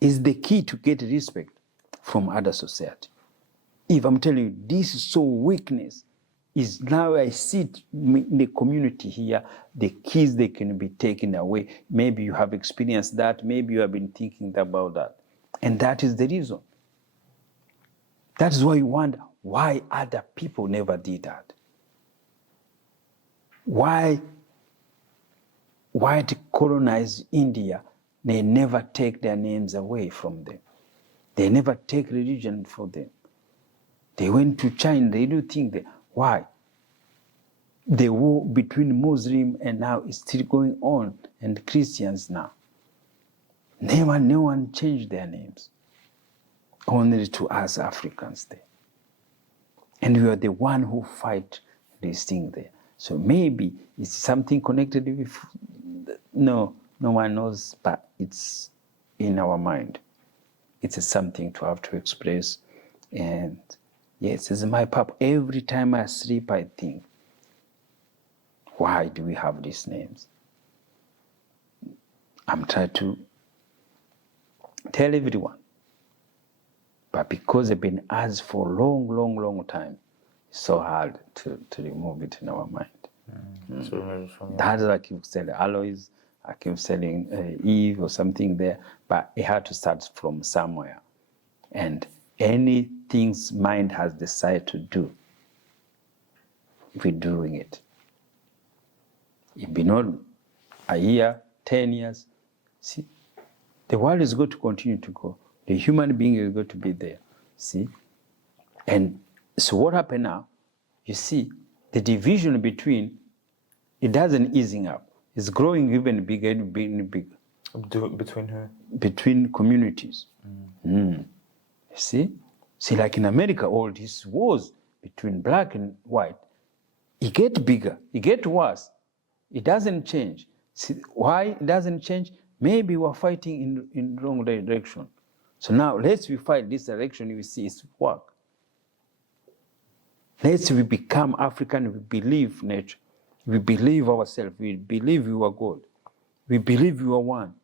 is the key to get respect from other society. If I'm telling you, this is so weakness, is now I see it in the community here, the keys, they can be taken away. Maybe you have experienced that, maybe you have been thinking about that. And that is the reason. That is why you wonder why other people never did that. Why white colonized India, they never take their names away from them. They never take religion for them. They went to China, they do think that, why? The war between Muslim and now is still going on, and Christians now. No one changed their names. Only to us Africans there. And we are the one who fight this thing there. So maybe it's something connected with, no one knows, but it's in our mind. It's something to have to express. And yes, it's my purpose. Every time I sleep, I think, why do we have these names? I'm trying to tell everyone. But because they've been asked for a long time, it's so hard to remove it in our mind. That's why I keep selling Alois, I keep selling Eve or something there, but it had to start from somewhere. And anything mind has decided to do, we're doing it. It be not a year, 10 years. See, the world is going to continue to go. The human being is going to be there. See? And so what happened now, you see, the division between, it doesn't easing up. It's growing even bigger, being bigger. Between who? Between communities. See? See, like in America, all these wars between black and white, it gets bigger, it gets worse. It doesn't change. See, why it doesn't change? Maybe we're fighting in the wrong direction. So now let's we fight this direction, we see it's work. Let's we become African, we believe nature. We believe ourselves, we believe we are God. We believe we are one.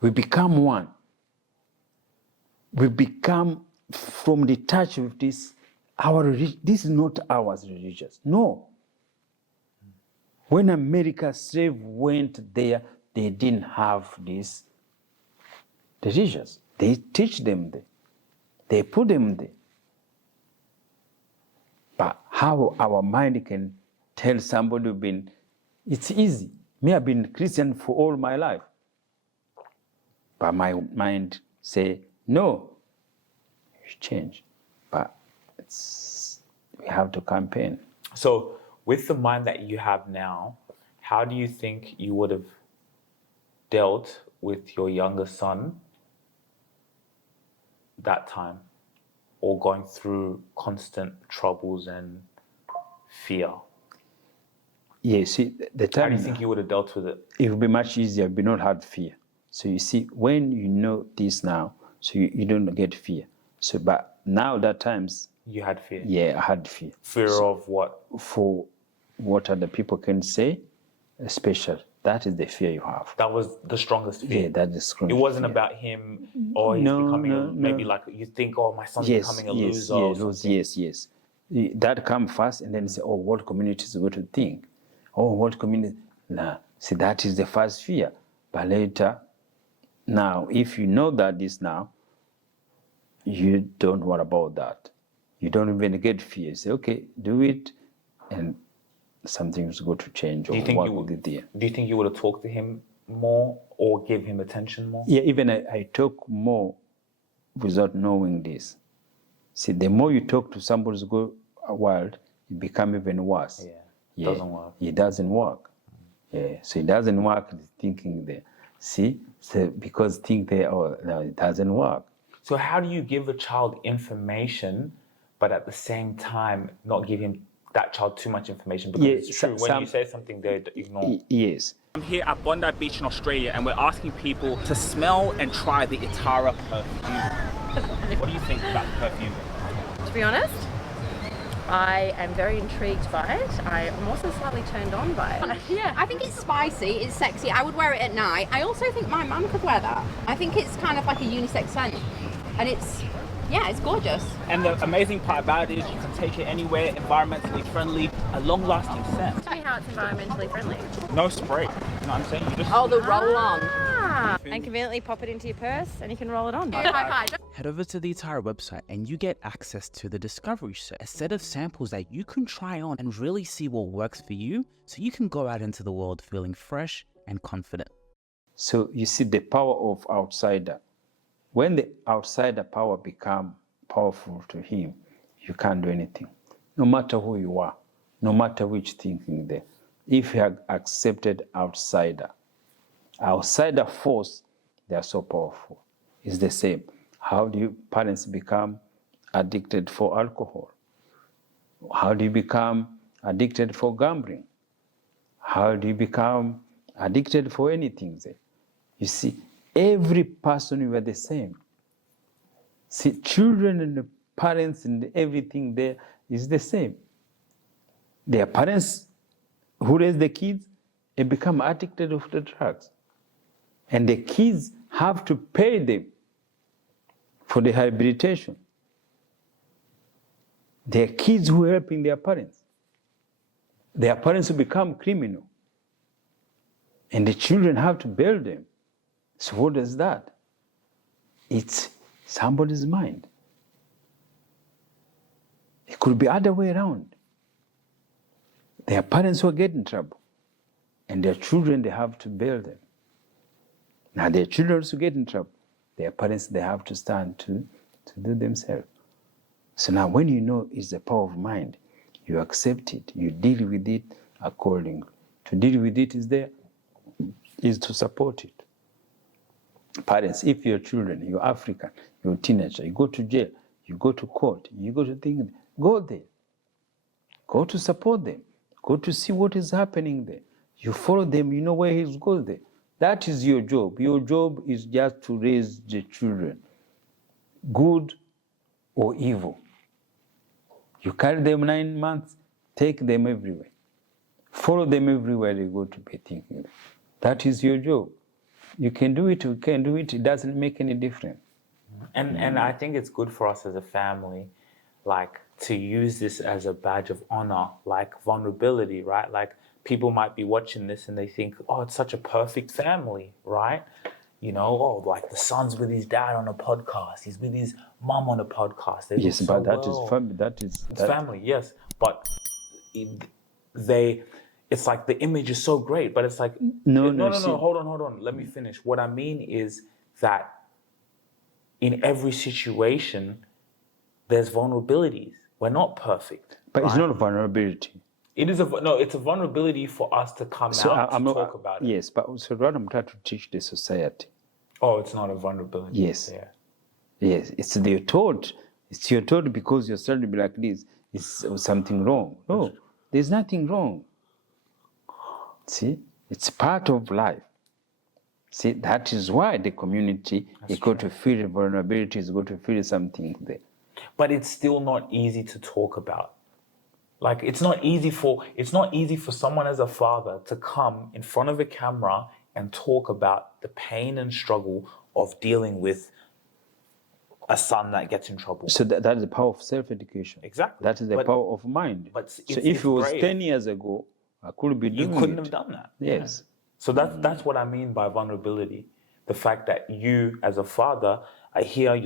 We become one. We become from the touch of this, this is not ours religious, no. When America slave went there, they didn't have this religious. They teach them there. They put them there. But how our mind can tell somebody who's been It's easy. Me, I've been Christian for all my life. But my mind say, no, you change. But we have to campaign. So with the mind that you have now, how do you think you would have dealt with your younger son that time, or going through constant troubles and fear? Yeah, see, the time... How do you think you would have dealt with it? It would be much easier, it would not have fear. So you see, when you know this now, so you don't get fear. So, but now that times... You had fear? Yeah, I had fear. Fear of what? For what other people can say, especially. That is the fear you have. That was the strongest fear? Yeah, that's the strongest It wasn't fear. About him, or he's becoming maybe like you think, oh, my son's becoming a loser or something. Yes. That come first, and then say, oh, what community is going to think? Oh, what community? Nah, see, that is the first fear. But later, now, if you know that this now, you don't worry about that. You don't even get fear. You say, okay, do it, and something is going to change. Do you think you would have talked to him more or give him attention more? Yeah, even I talk more without knowing this. See, the more you talk to somebody's world, it becomes even worse. Yeah, it doesn't work. It doesn't work. Yeah, so it doesn't work, thinking there. See, so because think there, oh, no, it doesn't work. So how do you give a child information, but at the same time not give that child too much information? Because it's true, when you say something, they ignore. Yes. I'm here at Bondi Beach in Australia, and we're asking people to smell and try the Itara perfume. What do you think about the perfume? To be honest, I am very intrigued by it. I'm also slightly turned on by it. Yeah, I think it's spicy, it's sexy. I would wear it at night. I also think my mum could wear that. I think it's kind of like a unisex scent, and it's gorgeous. And the amazing part about it is you can take it anywhere, environmentally friendly, a long-lasting scent. Tell me how it's environmentally friendly. No spray, you know what I'm saying? You just The roll-on. And conveniently pop it into your purse and you can roll it on. Head over to the Itara website and you get access to the Discovery Set, a set of samples that you can try on and really see what works for you, so you can go out into the world feeling fresh and confident. So you see the power of outsider. When the outsider power become powerful to him, you can't do anything. No matter who you are, no matter which thinking there. If you have accepted outsider force, they are so powerful. It's the same. How do parents become addicted for alcohol? How do you become addicted for gambling? How do you become addicted for anything there? You see, every person, we are the same. See, children and the parents and everything there is the same. Their parents who raise the kids and become addicted of the drugs. And the kids have to pay them for the rehabilitation. They are kids who are helping their parents. Their parents will become criminal. And the children have to bail them. So what is that? It's somebody's mind. It could be other way around. Their parents will get in trouble. And their children, they have to bail them. Now their children also get in trouble. Their parents, they have to stand to do themselves. So now when you know it's the power of mind, you accept it, you deal with it accordingly. To deal with it is to support it. Parents, if your children, you're African, you're a teenager, you go to jail, you go to court, you go to things, go there. Go to support them. Go to see what is happening there. You follow them, you know where he goes there. That is your job. Your job is just to raise the children, good or evil. You carry them 9 months, take them everywhere. Follow them everywhere they go to be thinking. That is your job. You can do it, you can't do it, it doesn't make any difference. And I think it's good for us as a family, like, to use this as a badge of honor, like vulnerability, right? Like, people might be watching this and they think, oh, it's such a perfect family, right? You know, oh, like the son's with his dad on a podcast, he's with his mom on a podcast. Yes, but that is family. It's family, yes. But it's like the image is so great, but it's like, No, hold on. Let me finish. What I mean is that in every situation, there's vulnerabilities. We're not perfect. But it's right? not a vulnerability. It's a vulnerability for us to come out to talk about it. Yes, but so what I'm trying to teach the society. Oh, it's not a vulnerability. Yes. Yeah. Yes, it's their thought. It's your thought because you're starting to be like this. Is something wrong? No, there's nothing wrong. See, it's part of life. See, that is why the community is going to feel vulnerability, is going to feel something there. But it's still not easy to talk about. Like it's not easy for someone as a father to come in front of a camera and talk about the pain and struggle of dealing with a son that gets in trouble. So that is the power of self-education. Exactly. That is the power of mind. But so if it was brave. 10 years ago, I could be doing it. You couldn't have done that. Yes. So that's what I mean by vulnerability. The fact that you, as a father, I hear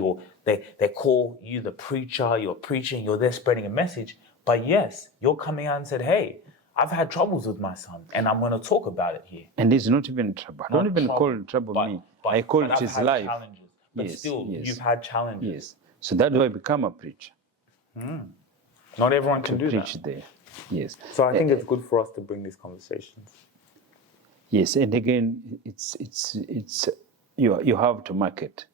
they call you the preacher, you're preaching, you're there spreading a message. But yes, you're coming out and said, hey, I've had troubles with my son, and I'm going to talk about it here. And it's not even trouble. I don't even call it trouble me. I call it his life. Challenges. But yes, still, yes. You've had challenges. Yes. So that's why I become a preacher. Not everyone can do preach that. There. Yes. So I think it's good for us to bring these conversations. Yes, and again, it's you have to market.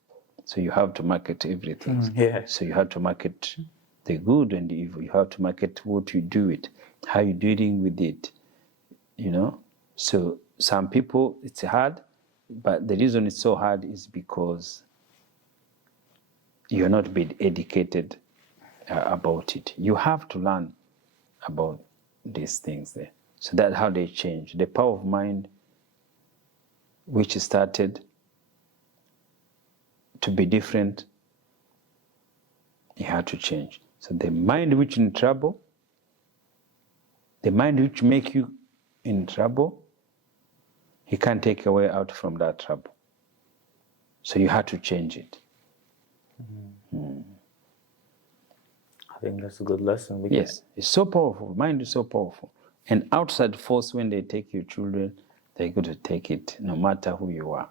So you have to market everything. Yeah. So you have to market the good and the evil. You have to market what you do it, how you're dealing with it. You know. So some people it's hard, but the reason it's so hard is because you're not being educated about it. You have to learn about these things there. So that's how they change. The power of mind, which started to be different, you had to change. So the mind which in trouble, the mind which make you in trouble, he can't take a way out from that trouble. So you had to change it. I think that's a good lesson. Yes, it's so powerful. Mind is so powerful. And outside force, when they take your children, they're going to take it no matter who you are.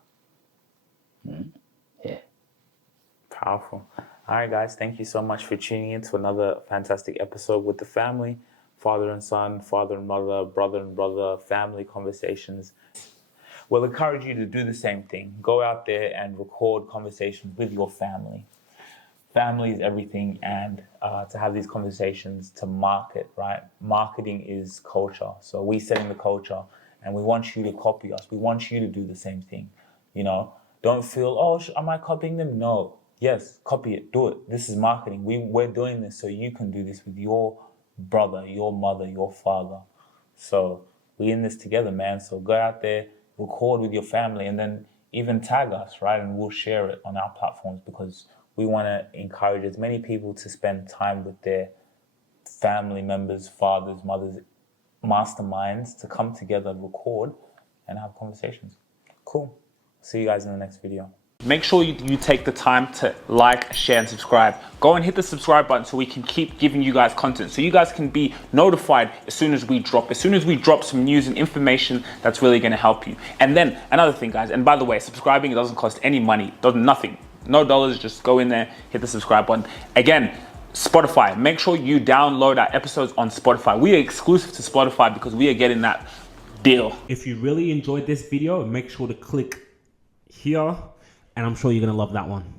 Yeah. Powerful. All right, guys. Thank you so much for tuning in to another fantastic episode with the family. Father and son, father and mother, brother and brother, family conversations. We'll encourage you to do the same thing. Go out there and record conversations with your family. Family is everything, and to have these conversations to market, right? Marketing is culture. So we're setting the culture, and we want you to copy us. We want you to do the same thing. You know, don't feel, oh, am I copying them? No. Yes, copy it. Do it. This is marketing. We're doing this so you can do this with your brother, your mother, your father. So we're in this together, man. So go out there, record with your family, and then even tag us, right? And we'll share it on our platforms because we want to encourage as many people to spend time with their family members, fathers, mothers, masterminds to come together, record, and have conversations. Cool. See you guys in the next video. Make sure you take the time to like, share, and subscribe. Go and hit the subscribe button so we can keep giving you guys content, so you guys can be notified as soon as we drop some news and information that's really going to help you. And then another thing, guys, and by the way, subscribing, it doesn't cost any money, nothing. No dollars, just go in there, hit the subscribe button. Again, Spotify, make sure you download our episodes on Spotify. We are exclusive to Spotify because we are getting that deal. If you really enjoyed this video, make sure to click here, and I'm sure you're gonna love that one.